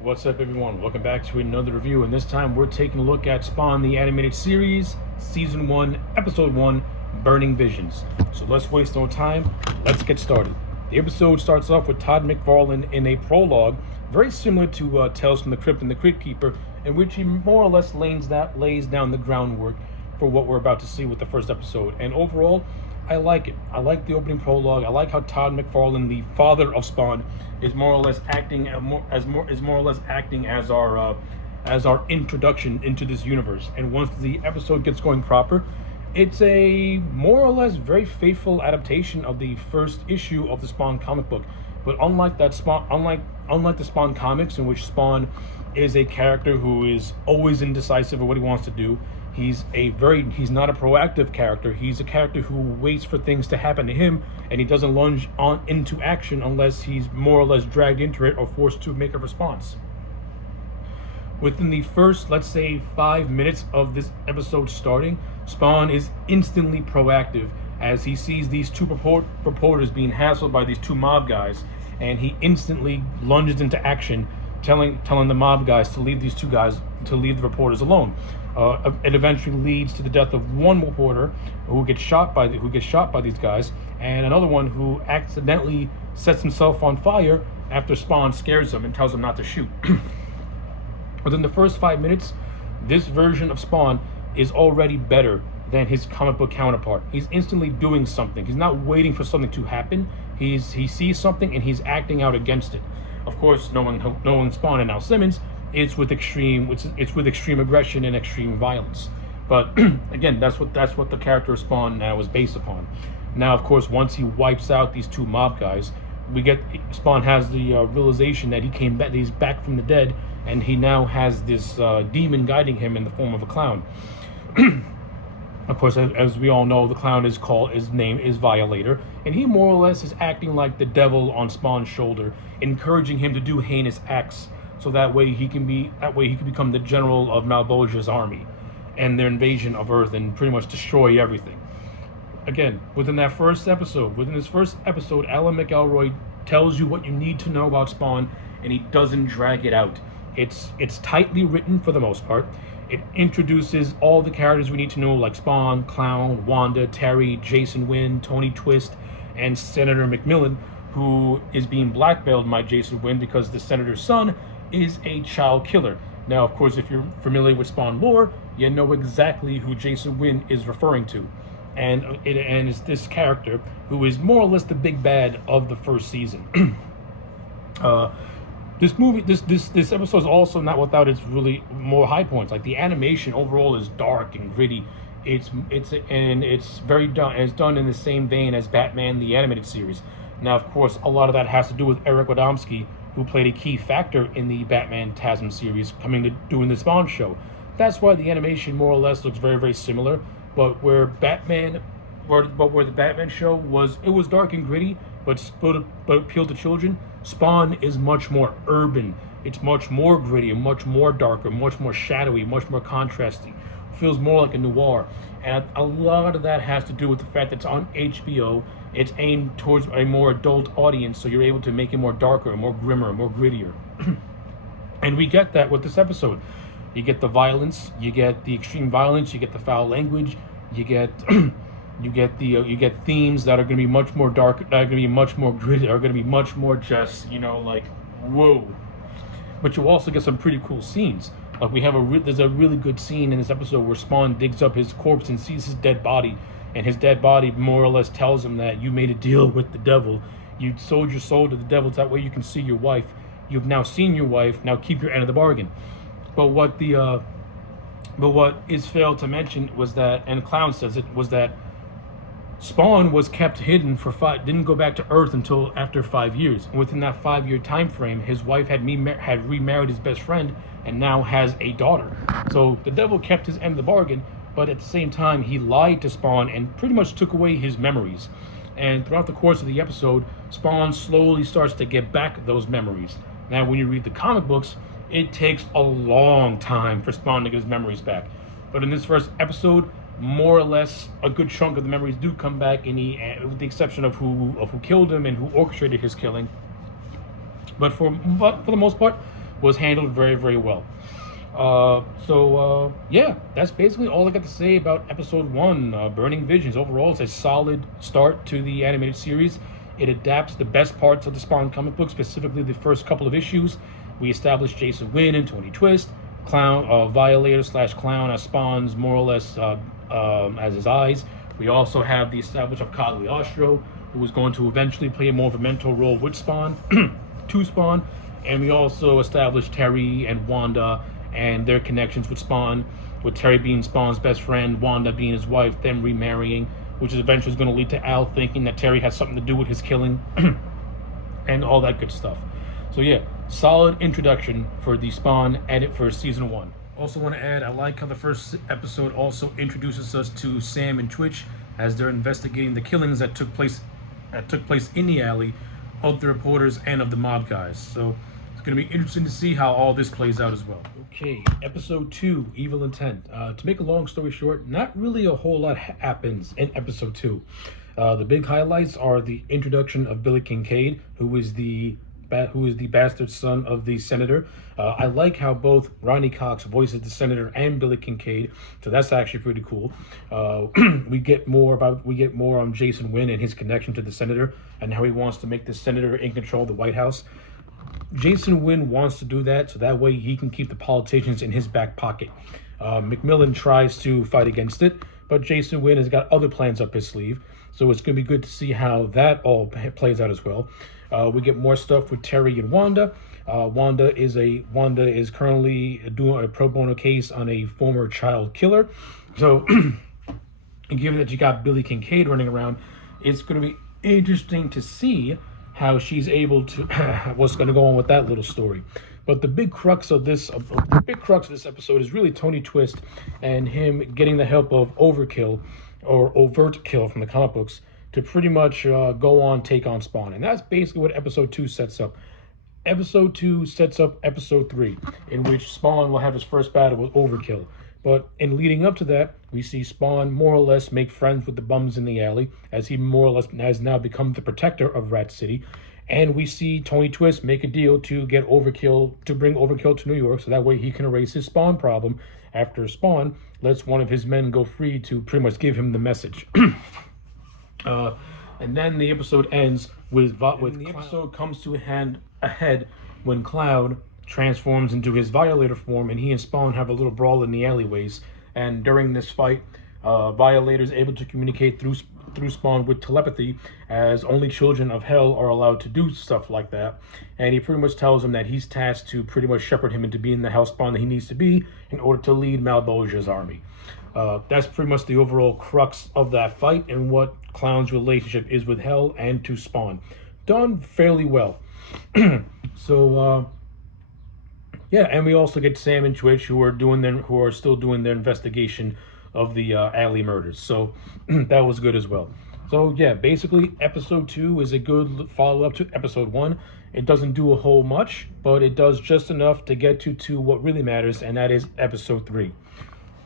What's up, everyone? Welcome back to another review, and this time we're taking a look at Spawn, the animated series, Season 1, Episode 1, Burning Visions. So let's waste no time, let's get started. The episode starts off with Todd McFarlane in a prologue, very similar to Tales from the Crypt and the Crypt Keeper, in which he more or less lays down the groundwork for what we're about to see with the first episode. And overall, I like it. I like the opening prologue. I like how Todd McFarlane, the father of Spawn, is more or less acting as our introduction into this universe. And once the episode gets going proper, it's a more or less very faithful adaptation of the first issue of the Spawn comic book. But unlike the Spawn comics, in which Spawn is a character who is always indecisive of what he wants to do, he's not a proactive character. He's a character who waits for things to happen to him, and he doesn't lunge on into action unless he's more or less dragged into it or forced to make a response. Within the first, let's say, 5 minutes of this episode starting, Spawn is instantly proactive as he sees these two reporters being hassled by these two mob guys, and he instantly lunges into action, telling the mob guys to leave the reporters alone. It eventually leads to the death of one reporter who gets shot by these guys, and another one who accidentally sets himself on fire after Spawn scares him and tells him not to shoot. Within the first 5 minutes, this version of Spawn is already better than his comic book counterpart. He's instantly doing something. He's not waiting for something to happen. He sees something and he's acting out against it. Of course, knowing Spawn and Al Simmons, it's with extreme aggression and extreme violence. But again, that's what the character of Spawn now is based upon. Now, of course, once he wipes out these two mob guys, Spawn has the realization that he's back from the dead, and he now has this demon guiding him in the form of a clown. Of course, as we all know, the clown his name is Violator, and he more or less is acting like the devil on Spawn's shoulder, encouraging him to do heinous acts, so that way he can become the general of Malbolgia's army and their invasion of Earth and pretty much destroy everything. Again, within this first episode, Alan McElroy tells you what you need to know about Spawn, and he doesn't drag it out. It's tightly written for the most part. It introduces all the characters we need to know, like Spawn, Clown, Wanda, Terry, Jason Wynn, Tony Twist, and Senator McMillan, who is being blackmailed by Jason Wynn because the senator's son is a child killer. Now, of course, if you're familiar with Spawn lore, you know exactly who Jason Wynn is referring to. And it's this character who is more or less the big bad of the first season. This episode is also not without its really more high points. Like, the animation overall is dark and gritty. It's done in the same vein as Batman the Animated Series. Now, of course, a lot of that has to do with Eric Radomski, who played a key factor in the Batman TASM series, coming to doing the Spawn show. That's why the animation more or less looks very, very similar. But where the Batman show was dark and gritty, but appealed to children, Spawn is much more urban. It's much more gritty, much more darker, much more shadowy, much more contrasty. Feels more like a noir. And a lot of that has to do with the fact that it's on HBO. It's aimed towards a more adult audience, so you're able to make it more darker, more grimmer, more grittier. And we get that with this episode. You get the violence, you get the extreme violence, you get the foul language, you get you get themes that are going to be much more dark, that are going to be much more gritty, are going to be much more just, like, whoa. But you also get some pretty cool scenes. Like, there's a really good scene in this episode where Spawn digs up his corpse and sees his dead body, and his dead body more or less tells him that you made a deal with the devil. You sold your soul to the devil, so that way you can see your wife. You've now seen your wife, now keep your end of the bargain. But what is failed to mention was that, and Clown says it, was that Spawn was kept hidden didn't go back to Earth until after 5 years. And within that 5-year time frame, his wife had remarried his best friend and now has a daughter. So the devil kept his end of the bargain, but at the same time, he lied to Spawn and pretty much took away his memories. And throughout the course of the episode, Spawn slowly starts to get back those memories. Now, when you read the comic books, it takes a long time for Spawn to get his memories back. But in this first episode, more or less a good chunk of the memories do come back, with the exception of who killed him and who orchestrated his killing. But for the most part, was handled very, very well. Yeah, that's basically all I got to say about episode 1, Burning Visions. Overall, it's a solid start to the animated series. It adapts the best parts of the Spawn comic book, specifically the first couple of issues. We established Jason Wynn and Tony Twist, Violator / Clown as Spawn's more or less as his eyes. We also have the establishment of Cagliostro, who is going to eventually play more of a mentor role with Spawn, to Spawn. And we also established Terry and Wanda and their connections with Spawn, with Terry being Spawn's best friend, Wanda being his wife, them remarrying, which is eventually going to lead to Al thinking that Terry has something to do with his killing, and all that good stuff. So yeah, solid introduction for the Spawn edit for season 1. Also want to add, I like how the first episode also introduces us to Sam and Twitch as they're investigating the killings that took place in the alley of the reporters and of the mob guys. So it's going to be interesting to see how all this plays out as well. Okay, episode 2, Evil Intent. To make a long story short, not really a whole lot happens in episode 2. The big highlights are the introduction of Billy Kincaid, who is the bastard son of the senator. I like how both Ronnie Cox voices the senator and Billy Kincaid, so that's actually pretty cool. We get more on Jason Wynn and his connection to the senator and how he wants to make the senator in control of the White House. Jason Wynn wants to do that so that way he can keep the politicians in his back pocket. McMillan tries to fight against it, but Jason Wynn has got other plans up his sleeve, so it's going to be good to see how that all plays out as well. We get more stuff with Terry and Wanda. Wanda is currently doing a pro bono case on a former child killer. So, given that you got Billy Kincaid running around, it's going to be interesting to see how she's able to what's going to go on with that little story. But the big crux of this episode is really Tony Twist and him getting the help of Overkill or Overt Kill from the comic books to pretty much take on Spawn. And that's basically what episode 2 sets up. Episode 2 sets up episode 3, in which Spawn will have his first battle with Overkill. But in leading up to that, we see Spawn more or less make friends with the bums in the alley, as he more or less has now become the protector of Rat City. And we see Tony Twist make a deal to bring Overkill to New York, so that way he can erase his Spawn problem after Spawn lets one of his men go free to pretty much give him the message. And then the episode ends with the episode comes to a head when Cloud transforms into his Violator form, and he and Spawn have a little brawl in the alleyways. And during this fight, Violator is able to communicate through Spawn with telepathy, as only children of hell are allowed to do stuff like that. And he pretty much tells him that he's tasked to pretty much shepherd him into being the hell Spawn that he needs to be in order to lead Malbosia's army. That's pretty much the overall crux of that fight and what Clown's relationship is with Hell and to Spawn. Done fairly well. Yeah, and we also get Sam and Twitch who are still doing their investigation of the alley murders. So that was good as well. So yeah, basically episode 2 is a good follow-up to episode 1. It doesn't do a whole much, but it does just enough to get to what really matters, and that is episode 3.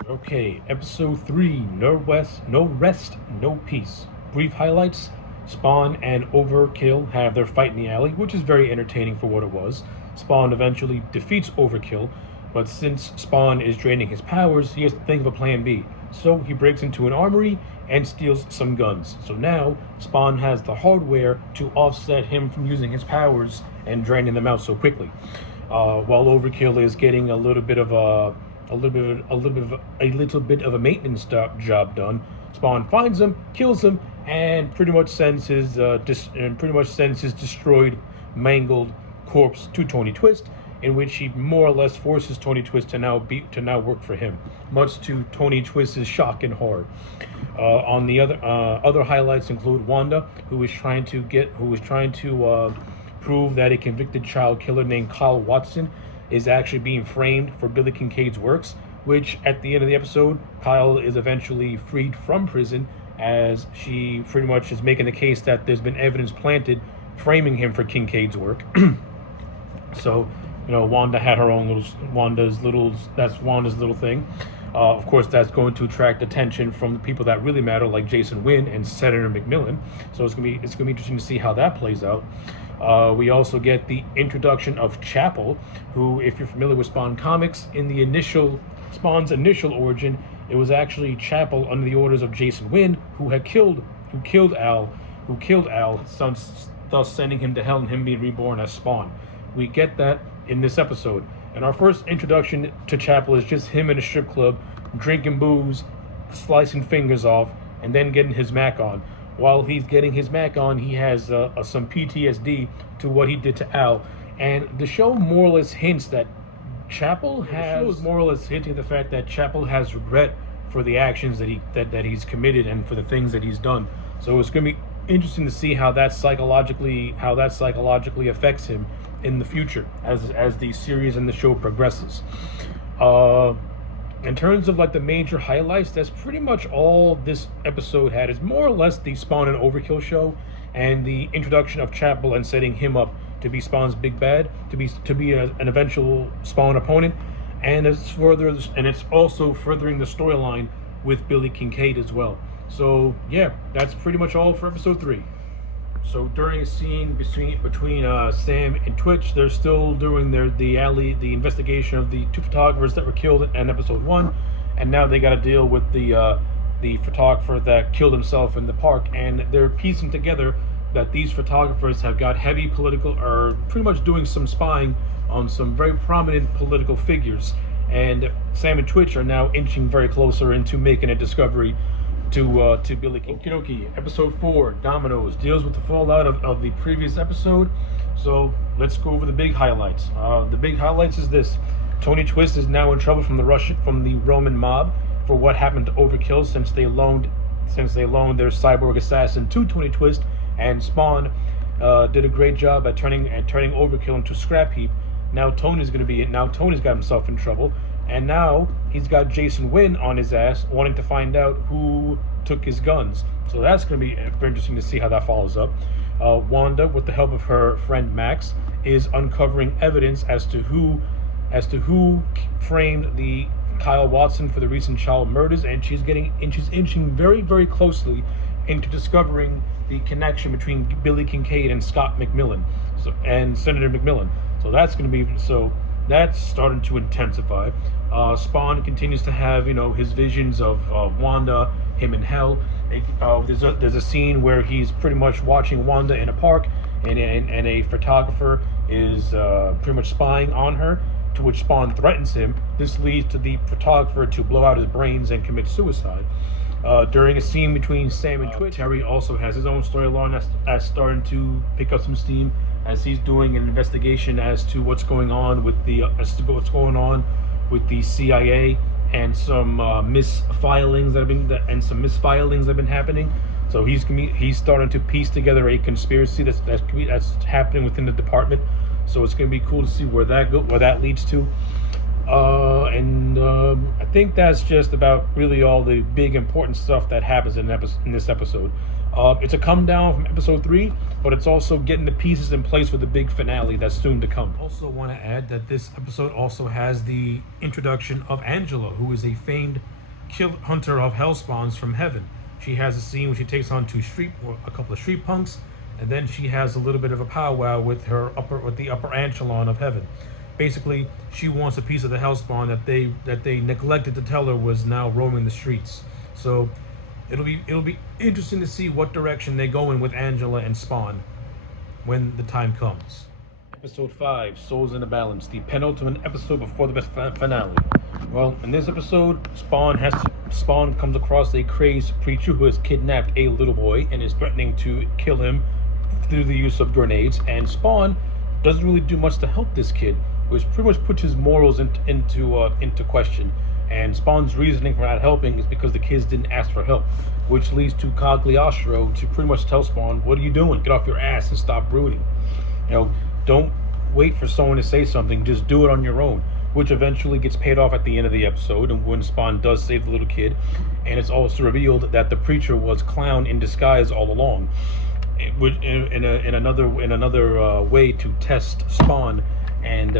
Okay, episode 3, No Rest, No Peace. Brief highlights: Spawn and Overkill have their fight in the alley, which is very entertaining for what it was. Spawn eventually defeats Overkill, but since Spawn is draining his powers, he has to think of a plan B. So he breaks into an armory and steals some guns. So now Spawn has the hardware to offset him from using his powers and draining them out so quickly. While Overkill is getting a little bit of a maintenance job done, Spawn finds him, kills him, and pretty much sends his destroyed, mangled corpse to Tony Twist, in which he more or less forces Tony Twist to now work for him, much to Tony Twist's shock and horror. On the other highlights include Wanda, who is trying to prove that a convicted child killer named Kyle Watson is actually being framed for Billy Kincaid's works, which at the end of the episode, Kyle is eventually freed from prison, as she pretty much is making the case that there's been evidence planted framing him for Kincaid's work. So, Wanda had her own Wanda's little thing. Of course, that's going to attract attention from the people that really matter, like Jason Wynn and Senator McMillan. So it's gonna be interesting to see how that plays out. We also get the introduction of Chapel, who, if you're familiar with Spawn comics, in the Spawn's initial origin, it was actually Chapel under the orders of Jason Wynn who killed Al, thus sending him to hell and him being reborn as Spawn. We get that in this episode. And our first introduction to Chapel is just him in a strip club, drinking booze, slicing fingers off, and then getting his Mac on. While he's getting his Mac on, he has some PTSD to what he did to Al. And the show more or less hints that Chapel has more or less hinting the fact that Chapel has regret for the actions that he's committed and for the things that he's done. So it's going to be interesting to see how that psychologically affects him in the future as the series and the show progresses. In terms of like the major highlights, that's pretty much all this episode had. Is more or less the Spawn and Overkill show, and the introduction of Chapel and setting him up to be Spawn's big bad, to be an eventual Spawn opponent, and it's also furthering the storyline with Billy Kincaid as well. So yeah, that's pretty much all for episode 3. So during a scene between Sam and Twitch, they're still doing the investigation of the 2 photographers that were killed in episode 1, and now they got to deal with the photographer that killed himself in the park, and they're piecing together that these photographers have got heavy political, or pretty much doing some spying on some very prominent political figures, and Sam and Twitch are now inching very closer into making a discovery to Billy King. Okie dokie. Episode 4, Dominoes, deals with the fallout of the previous episode. So let's go over the big highlights. The big highlights is this: Tony Twist is now in trouble from the Roman mob for what happened to Overkill since they loaned their cyborg assassin to Tony Twist, and Spawn did a great job at turning Overkill into a scrap heap. Now Tony's got himself in trouble. And now he's got Jason Wynn on his ass, wanting to find out who took his guns. So that's going to be very interesting to see how that follows up. Wanda, with the help of her friend Max, is uncovering evidence as to who framed the Kyle Watson for the recent child murders, and she's inching very, very closely into discovering the connection between Billy Kincaid and Scott McMillan, and Senator McMillan. That's starting to intensify. Spawn continues to have, his visions of Wanda, him in hell. There's a scene where he's pretty much watching Wanda in a park, and a photographer is pretty much spying on her, to which Spawn threatens him. This leads to the photographer to blow out his brains and commit suicide. During a scene between Sam and Twitch, Terry also has his own storyline that's starting to pick up some steam, as he's doing an investigation as to what's going on with the CIA and some misfilings that have been happening. So he's starting to piece together a conspiracy that's happening within the department. So it's going to be cool to see where that leads to. I think that's just about really all the big important stuff that happens in this episode. It's a come down from episode 3, but it's also getting the pieces in place for the big finale that's soon to come. Also want to add that this episode also has the introduction of Angela, who is a famed hunter of hell spawns from heaven. She has a scene where she takes on a couple of street punks, and then she has a little bit of a powwow with the upper echelon of heaven. Basically, she wants a piece of the hellspawn that they neglected to tell her was now roaming the streets. So it'll be interesting to see what direction they go in with Angela and Spawn when the time comes. Episode 5, Souls in a Balance, the penultimate episode before the finale. Well, in this episode, Spawn comes across a crazed preacher who has kidnapped a little boy and is threatening to kill him through the use of grenades, and Spawn doesn't really do much to help this kid, which pretty much puts his morals into question. And Spawn's reasoning for not helping is because the kids didn't ask for help, which leads to Cagliostro to pretty much tell Spawn, "What are you doing? Get off your ass and stop brooding. Don't wait for someone to say something. Just do it on your own." Which eventually gets paid off at the end of the episode, and when Spawn does save the little kid, and it's also revealed that the preacher was Clown in disguise all along, in another way to test Spawn, and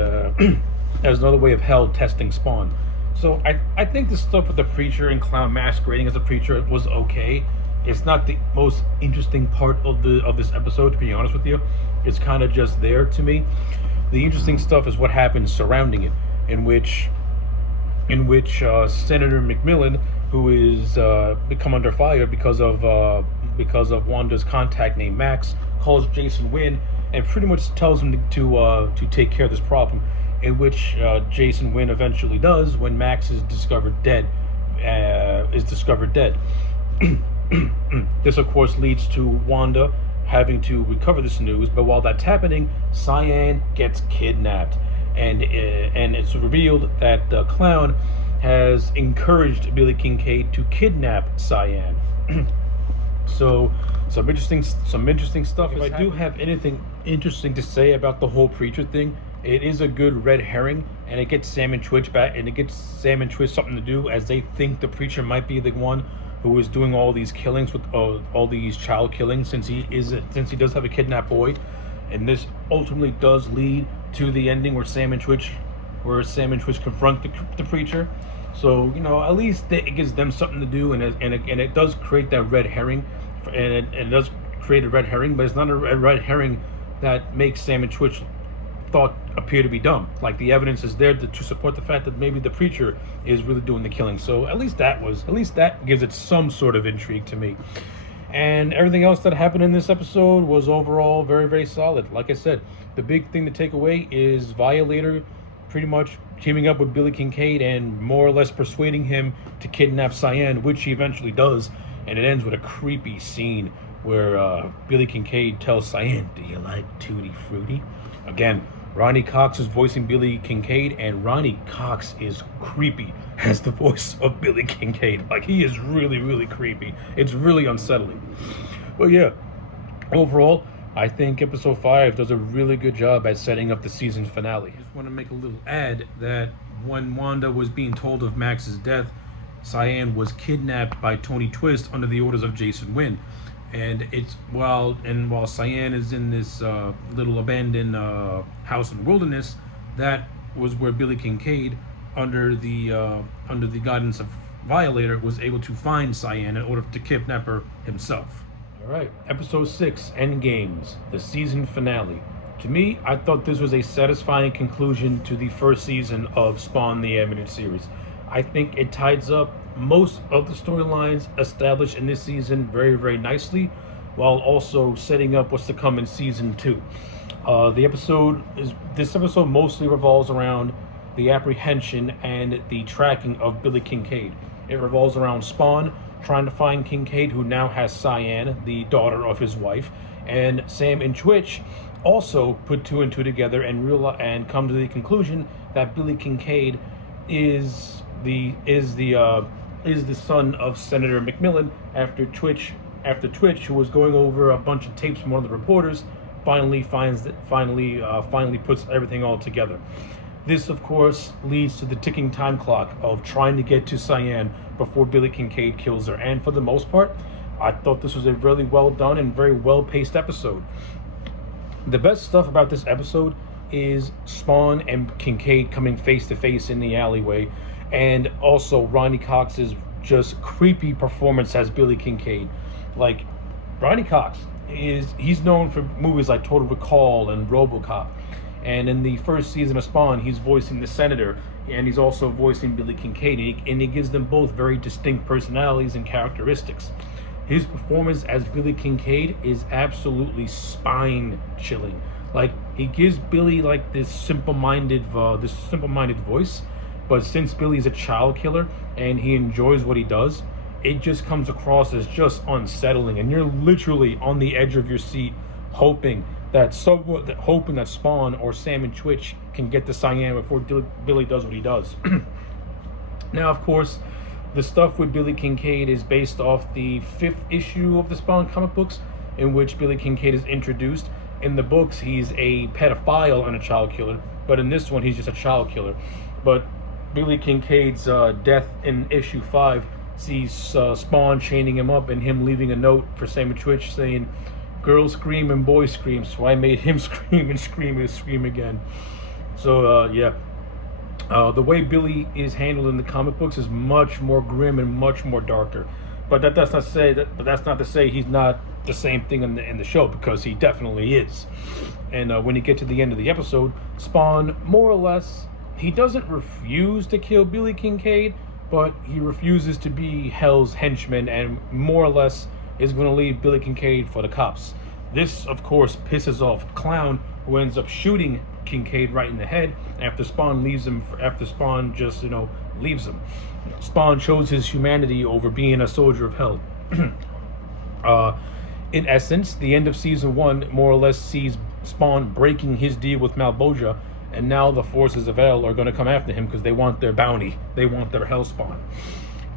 as another way of hell testing Spawn. So I think the stuff with the preacher and clown masquerading as a preacher was okay. It's not the most interesting part of this episode, to be honest with you. It's kind of just there to me. The interesting stuff is what happens surrounding it, in which Senator McMillan, who is become under fire because of Wanda's contact named Max, calls Jason Wynn and pretty much tells him to take care of this problem, in which Jason Wynn eventually does when Max is discovered dead. This, of course, leads to Wanda having to recover this news, but while that's happening, Cyan gets kidnapped, and it's revealed that the clown has encouraged Billy Kincaid to kidnap Cyan. So some interesting stuff. If I do have anything interesting to say about the whole preacher thing, it is a good red herring, and it gets Sam and Twitch back, and it gets Sam and Twitch something to do, as they think the preacher might be the one who is doing all these killings, with all these child killings, since he does have a kidnapped boy, and this ultimately does lead to the ending where Sam and Twitch confront the preacher. So at least it gives them something to do, and it does create that red herring, and it does create a red herring, but it's not a red herring that makes Sam and Twitch thought appear to be dumb. Like, the evidence is there to support the fact that maybe the preacher is really doing the killing. So at least that gives it some sort of intrigue to me. And everything else that happened in this episode was overall very, very solid. Like I said, the big thing to take away is Violator pretty much teaming up with Billy Kincaid and more or less persuading him to kidnap Cyan, which he eventually does. And it ends with a creepy scene where Billy Kincaid tells Cyan, "Do you like Tutti Frutti?" Again, Ronnie Cox is voicing Billy Kincaid, and Ronnie Cox is creepy as the voice of Billy Kincaid. Like, he is really, really creepy. It's really unsettling. But yeah, overall, I think episode 5 does a really good job at setting up the season finale. I just want to make a little add that when Wanda was being told of Max's death, Cyan was kidnapped by Tony Twist under the orders of Jason Wynn. And while Cyan is in this little abandoned house in the wilderness, that was where Billy Kincaid, under the guidance of Violator, was able to find Cyan in order to kidnap her himself. All right, episode 6, Endgames, the season finale. To me, I thought this was a satisfying conclusion to the first season of Spawn the Animated Series. I think it ties up most of the storylines established in this season very, very nicely, while also setting up what's to come in season 2. This episode mostly revolves around the apprehension and the tracking of Billy Kincaid. It revolves around Spawn trying to find Kincaid, who now has Cyan, the daughter of his wife, and Sam and Twitch also put 2 and 2 together and come to the conclusion that Billy Kincaid is the son of Senator McMillan, after Twitch, who was going over a bunch of tapes from one of the reporters, finally puts everything all together. This, of course, leads to the ticking time clock of trying to get to Cyan before Billy Kincaid kills her. And for the most part, I thought this was a really well done and very well paced episode. The best stuff about this episode is Spawn and Kincaid coming face to face in the alleyway, and also Ronnie Cox's just creepy performance as Billy Kincaid. Like, Ronnie Cox he's known for movies like Total Recall and RoboCop, and in the first season of Spawn, he's voicing the Senator, and he's also voicing Billy Kincaid, and he gives them both very distinct personalities and characteristics. His performance as Billy Kincaid is absolutely spine-chilling. Like, he gives Billy like this simple-minded voice, but since Billy's a child killer and he enjoys what he does, it just comes across as just unsettling, and you're literally on the edge of your seat, hoping that Spawn or Sam and Twitch can get to Cyan before Billy does what he does. Now, of course, the stuff with Billy Kincaid is based off the 5th issue of the Spawn comic books, in which Billy Kincaid is introduced. In the books, he's a pedophile and a child killer, but in this one, he's just a child killer. But Billy Kincaid's death in issue 5 sees Spawn chaining him up and him leaving a note for Sam and Twitch saying, "Girls scream and boys scream, so I made him scream and scream again." So yeah, The way Billy is handled in the comic books is much more grim and much more darker. But that's not say that. But that's not to say he's not the same thing in the show, because he definitely is. And when you get to the end of the episode, Spawn more or less, he doesn't refuse to kill Billy Kincaid, but he refuses to be Hell's henchman, and more or less is going to leave Billy Kincaid for the cops. This, of course, pisses off Clown, who ends up shooting Kincaid right in the head after Spawn leaves him. After Spawn just leaves him. Spawn chose his humanity over being a soldier of Hell. In essence, the end of season 1 more or less sees Spawn breaking his deal with Malboja, and now the forces of Hell are going to come after him because they want their bounty. They want their Hell Spawn.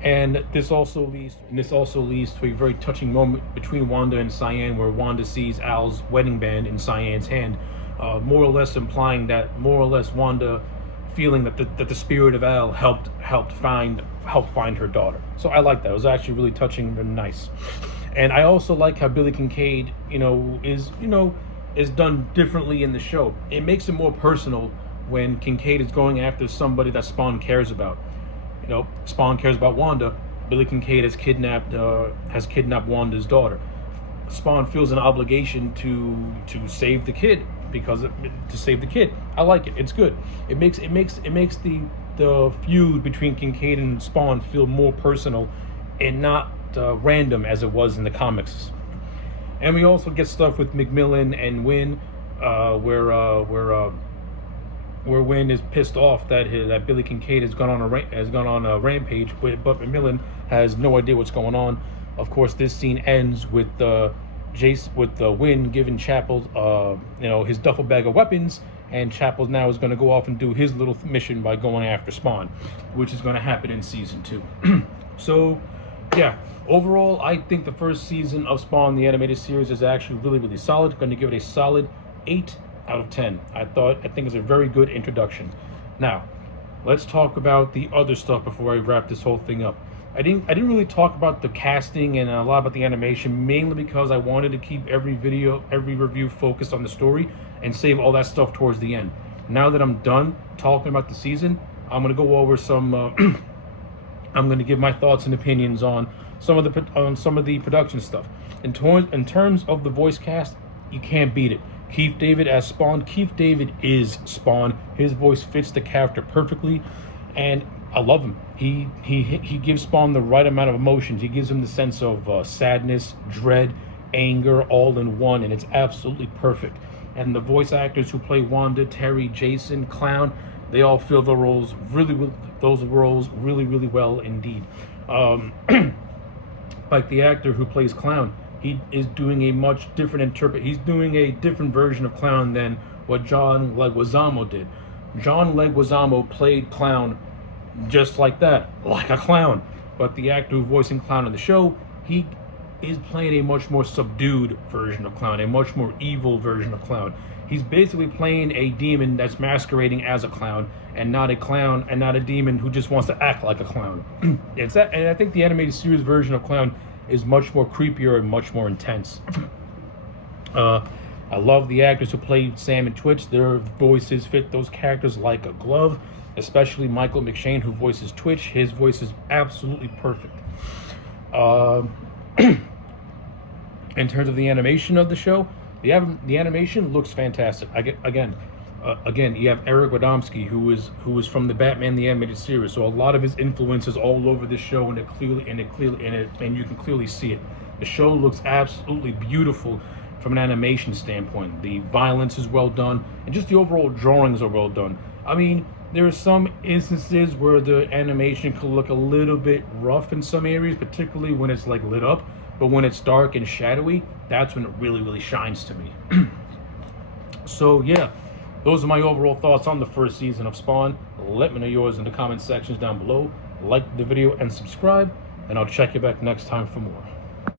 And this also leads to a very touching moment between Wanda and Cyan, where Wanda sees Al's wedding band in Cyan's hand, more or less implying that Wanda feeling that the spirit of Al helped find her daughter. So I like that. It was actually really touching and nice. And I also like how Billy Kincaid, is done differently in the show. It makes it more personal when Kincaid is going after somebody that Spawn cares about. Spawn cares about Wanda. Billy Kincaid has kidnapped Wanda's daughter. Spawn feels an obligation to save the kid, to save the kid. I like it. It's good. It makes the feud between Kincaid and Spawn feel more personal and not random as it was in the comics. And we also get stuff with McMillan and Wynn, where Wynn is pissed off that Billy Kincaid has gone on a rampage, but McMillan has no idea what's going on. Of course, this scene ends with Wynn giving Chapel his duffel bag of weapons, and Chapel now is going to go off and do his little mission by going after Spawn, which is going to happen in season 2. So, yeah, overall, I think the first season of Spawn, the animated series, is actually really, really solid. I'm going to give it a solid 8 out of 10. I think it's a very good introduction. Now, let's talk about the other stuff before I wrap this whole thing up. I didn't really talk about the casting and a lot about the animation, mainly because I wanted to keep every review focused on the story and save all that stuff towards the end. Now that I'm done talking about the season, I'm going to go over some I'm going to give my thoughts and opinions on some of the production stuff. In terms of the voice cast, you can't beat it. Keith David as Spawn. Keith David is Spawn. His voice fits the character perfectly, and I love him. He gives Spawn the right amount of emotions. He gives him the sense of sadness, dread, anger, all in one, and it's absolutely perfect. And the voice actors who play Wanda, Terry, Jason, Clown, they all fill the roles really well indeed. Like the actor who plays Clown, he is doing a much different He's doing a different version of Clown than what John Leguizamo did. John Leguizamo played Clown just like that, like a clown. But the actor who's voicing Clown in the show, he is playing a much more subdued version of Clown, a much more evil version of Clown. He's basically playing a demon that's masquerading as a clown, and not a clown, and not a demon who just wants to act like a clown. And I think the animated series version of Clown is much more creepier and much more intense. I love the actors who played Sam and Twitch. Their voices fit those characters like a glove, especially Michael McShane, who voices Twitch. His voice is absolutely perfect. In terms of the animation of the show, the animation looks fantastic. Again, you have Eric Radomski, who is from the Batman the Animated Series, so a lot of his influence is all over this show, and you can clearly see it. The show looks absolutely beautiful from an animation standpoint. The violence is well done, and just the overall drawings are well done. I mean, there are some instances where the animation could look a little bit rough in some areas, particularly when it's like lit up, but when it's dark and shadowy, that's when it really, really shines to me. So yeah, those are my overall thoughts on the first season of Spawn. Let me know yours in the comment sections down below. Like the video and subscribe, and I'll check you back next time for more.